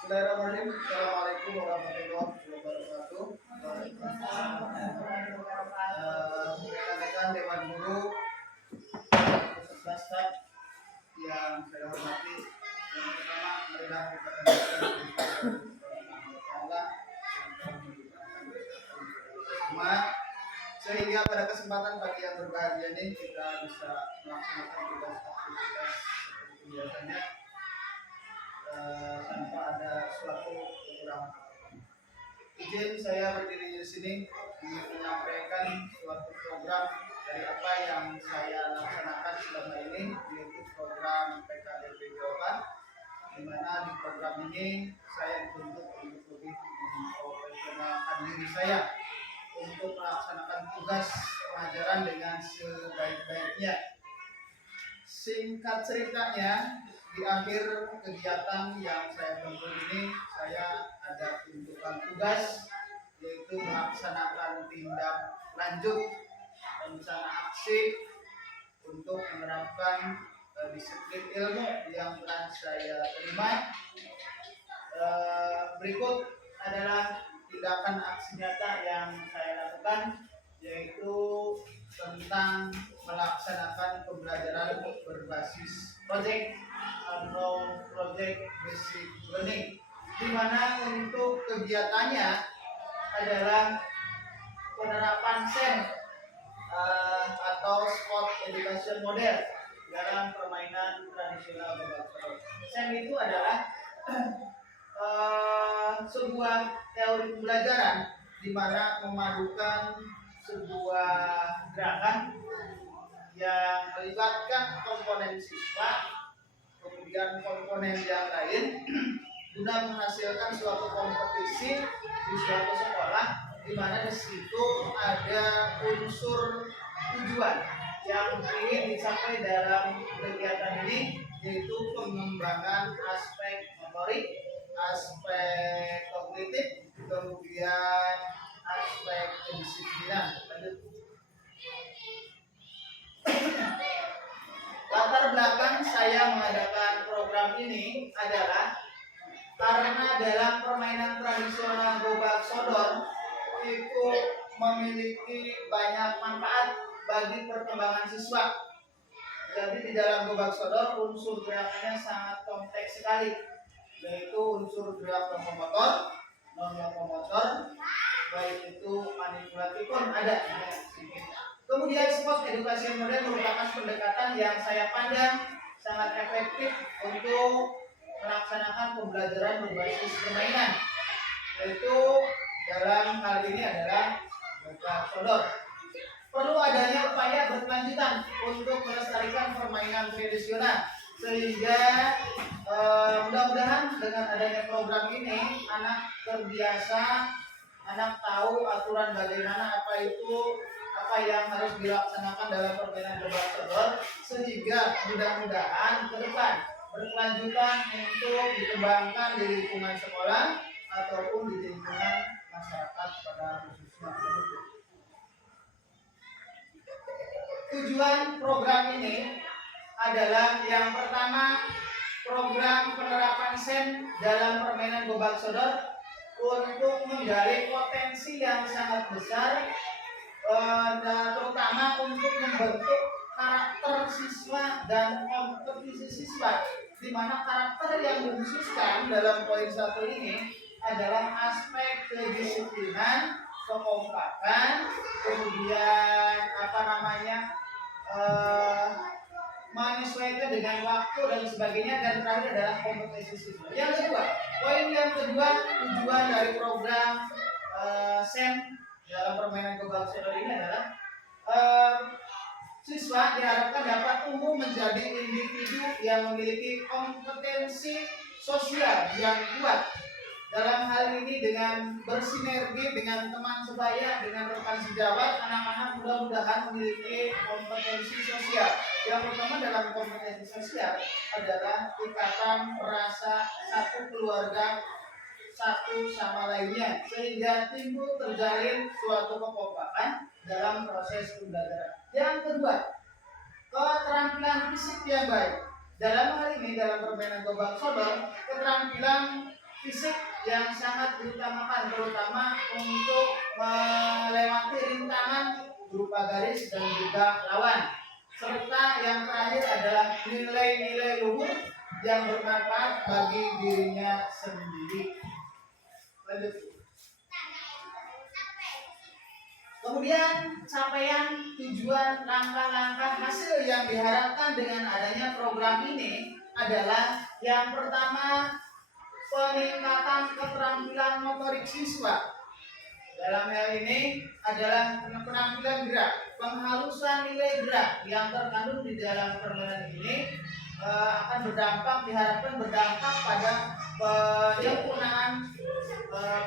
Bismillahirrahmanirrahim. Assalamualaikum warahmatullahi wabarakatuh. Rekan-rekan Dewan Guru, peserta staf yang saya hormati, yang pertama marilah kita semua, sehingga pada kesempatan pagi yang berbahagia ini kita bisa melaksanakan tugas aktivitas seperti biasanya tanpa ada suatu kekurangan. Izin saya berdiri di sini ingin menyampaikan suatu program dari apa yang saya laksanakan selama ini, yaitu program PKDB Jawa Barat, di mana di program ini saya dituntut untuk lebih memprofesionalkan diri saya untuk melaksanakan tugas pengajaran dengan sebaik-baiknya. Singkat ceritanya, di akhir kegiatan yang saya tempuh ini, saya ada tuntutan tugas, yaitu melaksanakan tindak lanjut rencana aksi untuk menerapkan disiplin ilmu yang telah saya terima. Berikut adalah tindakan aksi nyata yang saya lakukan, yaitu tentang melaksanakan pembelajaran berbasis project atau project basic learning, di mana untuk kegiatannya adalah penerapan SEM atau sport education model dalam permainan tradisional Bebak. SEM itu adalah sebuah teori pembelajaran di mana memadukan sebuah gerakan yang melibatkan komponen siswa kemudian komponen yang lain guna menghasilkan suatu kompetisi di suatu sekolah, di mana di situ ada unsur tujuan yang ingin dicapai dalam kegiatan ini, yaitu pengembangan aspek motorik, aspek kognitif, kemudian aspek kedisiplinan. Latar belakang saya mengadakan program ini adalah karena dalam permainan tradisional gobak sodor itu memiliki banyak manfaat bagi perkembangan siswa. Jadi di dalam gobak sodor unsur gerakannya sangat kompleks sekali, yaitu unsur gerak lokomotor, non lokomotor, baik itu manipulatif pun ada. Kemudian sport education model merupakan pendekatan yang saya pandang sangat efektif untuk melaksanakan pembelajaran berbasis permainan, yaitu dalam hal ini adalah gobak sodor. Perlu adanya upaya berkelanjutan untuk melestarikan permainan tradisional, sehingga mudah-mudahan dengan adanya program ini anak terbiasa, anak tahu aturan bagaimana apa yang harus dilaksanakan dalam permainan gobak sodor, sehingga mudah-mudahan ke depan berkelanjutan untuk dikembangkan di lingkungan sekolah ataupun di lingkungan masyarakat pada khususnya. Tujuan program ini adalah yang pertama, program penerapan SEM dalam permainan gobak sodor untuk menggali potensi yang sangat besar, dan terutama untuk membentuk karakter siswa dan kompetisi siswa, di mana karakter yang dikhususkan dalam poin 1 ini adalah aspek kedisiplinan, kekompakan, kemudian menyesuaikan dengan waktu dan sebagainya, dan terakhir adalah kompetisi siswa. Yang kedua, poin yang kedua, tujuan dari program SEM dalam permainan gobak sodor ini adalah siswa diharapkan dapat tumbuh menjadi individu yang memiliki kompetensi sosial yang kuat. Dalam hal ini dengan bersinergi dengan teman sebaya, dengan rekan sejawat, anak-anak mudah-mudahan memiliki kompetensi sosial. Yang pertama dalam kompetensi sosial adalah ikatan rasa satu keluarga satu sama lainnya, sehingga timbul terjalin suatu kekompakan dalam proses pembelajaran. Yang kedua, keterampilan fisik yang baik. Dalam hal ini dalam permainan gobak sodor, keterampilan fisik yang sangat diutamakan, terutama untuk melewati rintangan berupa garis dan juga lawan. Serta yang terakhir adalah nilai-nilai luhur yang bermanfaat bagi dirinya sendiri. Lanjut. Kemudian capaian tujuan langkah-langkah hasil yang diharapkan dengan adanya program ini adalah yang pertama, peningkatan keterampilan motorik siswa. Dalam hal ini adalah penampilan gerak, penghalusan nilai gerak yang terkandung di dalam permainan ini akan diharapkan berdampak pada penyempurnaan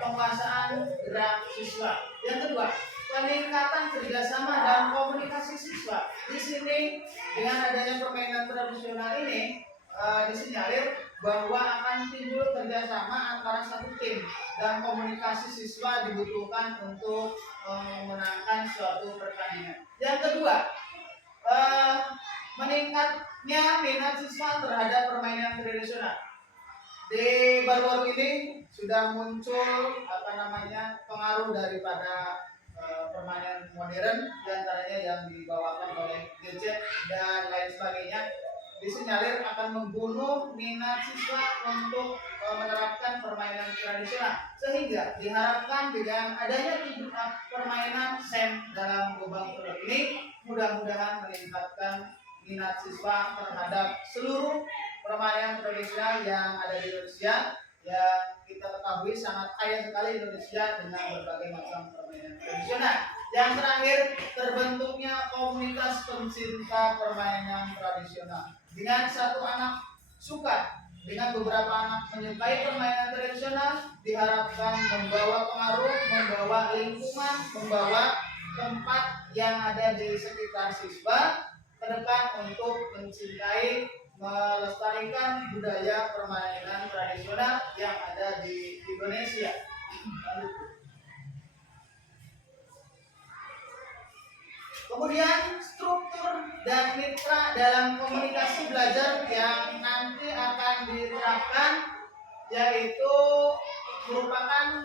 penguasaan gerak siswa. Yang kedua, peningkatan kerjasama dan komunikasi siswa. Di sini dengan adanya permainan tradisional ini disinyalir bahwa akan timbul kerjasama antara satu tim dan komunikasi siswa dibutuhkan untuk memenangkan suatu pertandingan. Yang kedua, meningkatnya minat siswa terhadap permainan tradisional. Di baru-baru ini sudah muncul pengaruh daripada permainan modern, diantaranya yang dibawakan oleh gadget dan lain sebagainya. Disinyalir akan membunuh minat siswa untuk menerapkan permainan tradisional, sehingga diharapkan dengan adanya permainan SEM dalam Gobang Sodor ini mudah-mudahan meningkatkan minat siswa terhadap seluruh permainan tradisional yang ada di Indonesia. Ya, kita ketahui sangat kaya sekali Indonesia dengan berbagai macam permainan tradisional. Yang terakhir, terbentuknya komunitas pencinta permainan tradisional. Dengan satu anak suka, dengan beberapa anak menyukai permainan tradisional, diharapkan membawa pengaruh, membawa lingkungan, membawa tempat yang ada di sekitar siswa ke depan untuk mencintai, melestarikan budaya permainan tradisional yang ada di Indonesia. Kemudian struktur dan mitra dalam komunikasi belajar yang nanti akan diterapkan, yaitu merupakan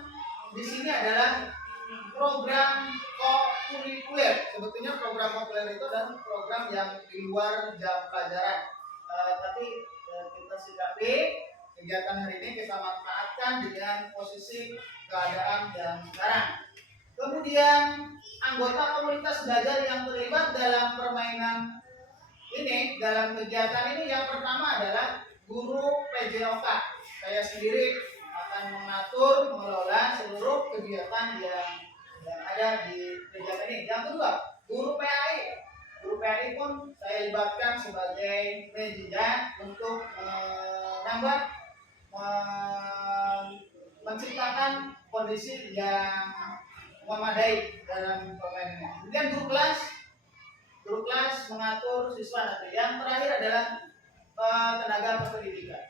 di sini adalah program kokurikuler. Sebetulnya program kokurikuler itu adalah program yang di luar jam pelajaran. Tapi kita sikapi kegiatan hari ini kita manfaatkan dengan posisi keadaan yang sekarang. Kemudian anggota komunitas belajar yang terlibat dalam permainan ini, dalam kegiatan ini, yang pertama adalah guru PJOK. Saya sendiri akan mengatur, mengelola seluruh kegiatan yang ada di kegiatan ini. Yang kedua, guru PAI. Guru PAI pun saya libatkan sebagai media untuk menciptakan kondisi yang memadai dalam permainan. Kemudian guru kelas mengatur siswa nanti. Yang terakhir adalah tenaga kependidikan.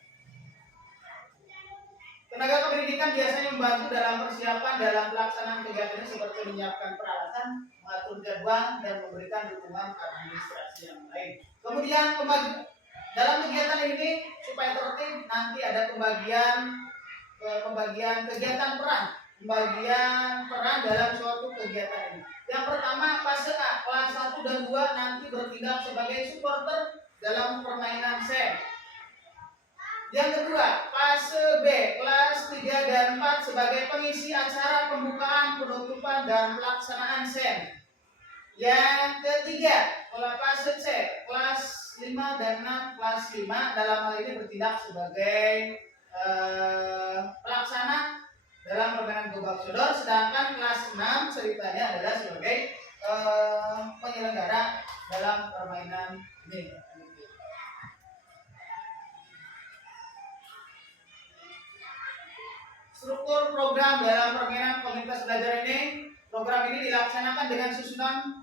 Tenaga kependidikan biasanya membantu dalam persiapan dalam pelaksanaan kegiatan ini, seperti menyiapkan peralatan, mengatur jadwal, dan memberikan dukungan administrasi yang lain. Kemudian dalam kegiatan ini supaya tertib, nanti ada pembagian kegiatan peran. Pembagian peran dalam suatu kegiatan ini. Yang pertama, fase A, kelas 1 dan 2 nanti bertindak sebagai supporter dalam permainan SEM. Yang kedua, fase B, kelas 3 dan 4 sebagai pengisi acara pembukaan, penutupan, dan pelaksanaan SEM. Yang ketiga, fase C, kelas 5 dan 6, kelas 5 dalam hal ini bertindak sebagai pelaksana dalam permainan Gobang Sodor, sedangkan kelas 6 ceritanya adalah sebagai penyelenggara dalam permainan ini. Struktur program dalam permainan komunitas belajar ini, program ini dilaksanakan dengan susunan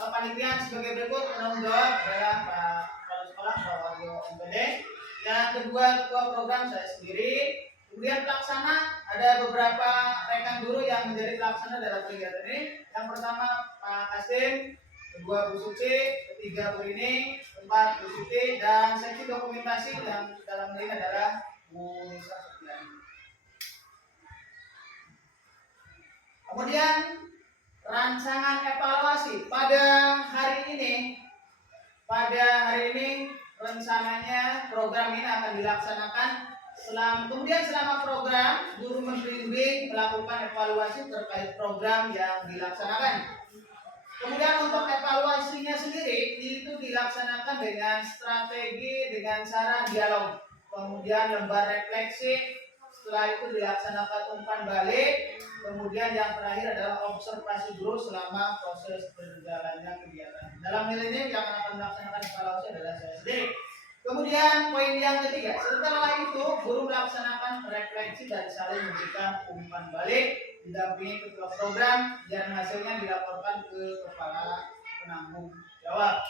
kepanitiaan sebagai berikut. Penanggung jawab adalah Pak Kepala Sekolah, Pak Wagyo MPD. Yang kedua, ketua program saya sendiri. Kemudian pelaksana, ada beberapa rekan guru yang menjadi pelaksana dalam kegiatan ini. Yang pertama Pak Kasim, kedua Bu Suci, ketiga Bu Rini, keempat Bu Siti, dan seksi dokumentasi yang dalam ini adalah Bu Nisa Supiani. Kemudian rancangan evaluasi pada hari ini rencananya program ini akan dilaksanakan selama program guru membimbing melakukan evaluasi terkait program yang dilaksanakan. Kemudian untuk evaluasinya sendiri itu dilaksanakan dengan strategi dengan cara dialog, kemudian lembar refleksi, setelah itu dilaksanakan umpan balik, kemudian yang terakhir adalah observasi guru selama proses berjalannya kegiatan. Dalam hal ini yang akan melaksanakan evaluasi adalah saya sendiri. Kemudian poin yang ketiga, setelah itu guru melaksanakan refleksi dan saling memberikan umpan balik didampingi ketua program dan hasilnya dilaporkan ke kepala penanggung jawab.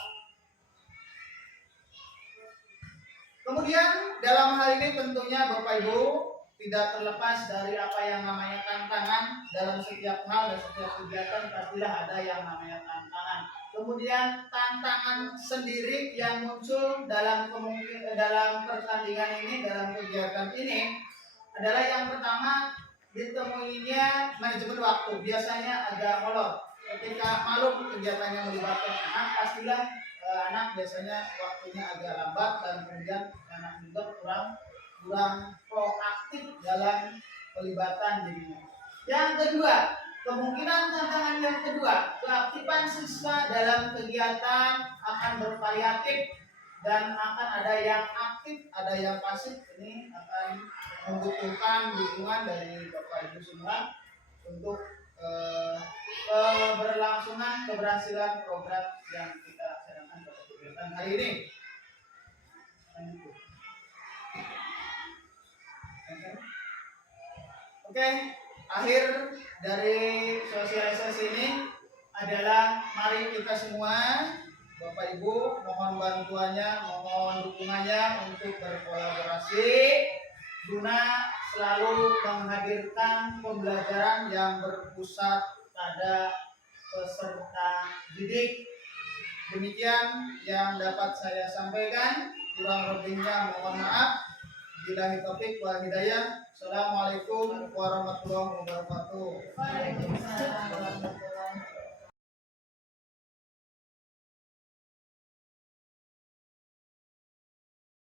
Kemudian dalam hal ini tentunya Bapak Ibu tidak terlepas dari apa yang namanya tantangan dalam setiap hal dan setiap kegiatan pastilah ada yang namanya tantangan. Kemudian tantangan sendiri yang muncul dalam pertandingan ini, dalam kegiatan ini adalah yang pertama ditemuinya manajemen waktu, biasanya agak molor. Ketika malu kegiatannya melibatkan anak, pastilah anak biasanya waktunya agak lambat dan kemudian anak juga kurang proaktif dalam pelibatan dirinya. Yang kedua, kemungkinan tantangan yang kedua, keaktifan siswa dalam kegiatan akan bervariatif dan akan ada yang aktif, ada yang pasif. Ini akan membutuhkan dukungan dari Bapak Ibu semua untuk keberlangsungan keberhasilan program yang kita laksanakan pada kegiatan hari ini. Oke, akhir dari sosialisasi ini adalah mari kita semua Bapak Ibu mohon bantuannya, mohon dukungannya untuk berkolaborasi guna selalu menghadirkan pembelajaran yang berpusat pada peserta didik. Demikian yang dapat saya sampaikan, kurang lebihnya mohon maaf. Billahi taufiq wal hidayah. Assalamualaikum warahmatullahi wabarakatuh. Waalaikumsalam warahmatullahi wabarakatuh.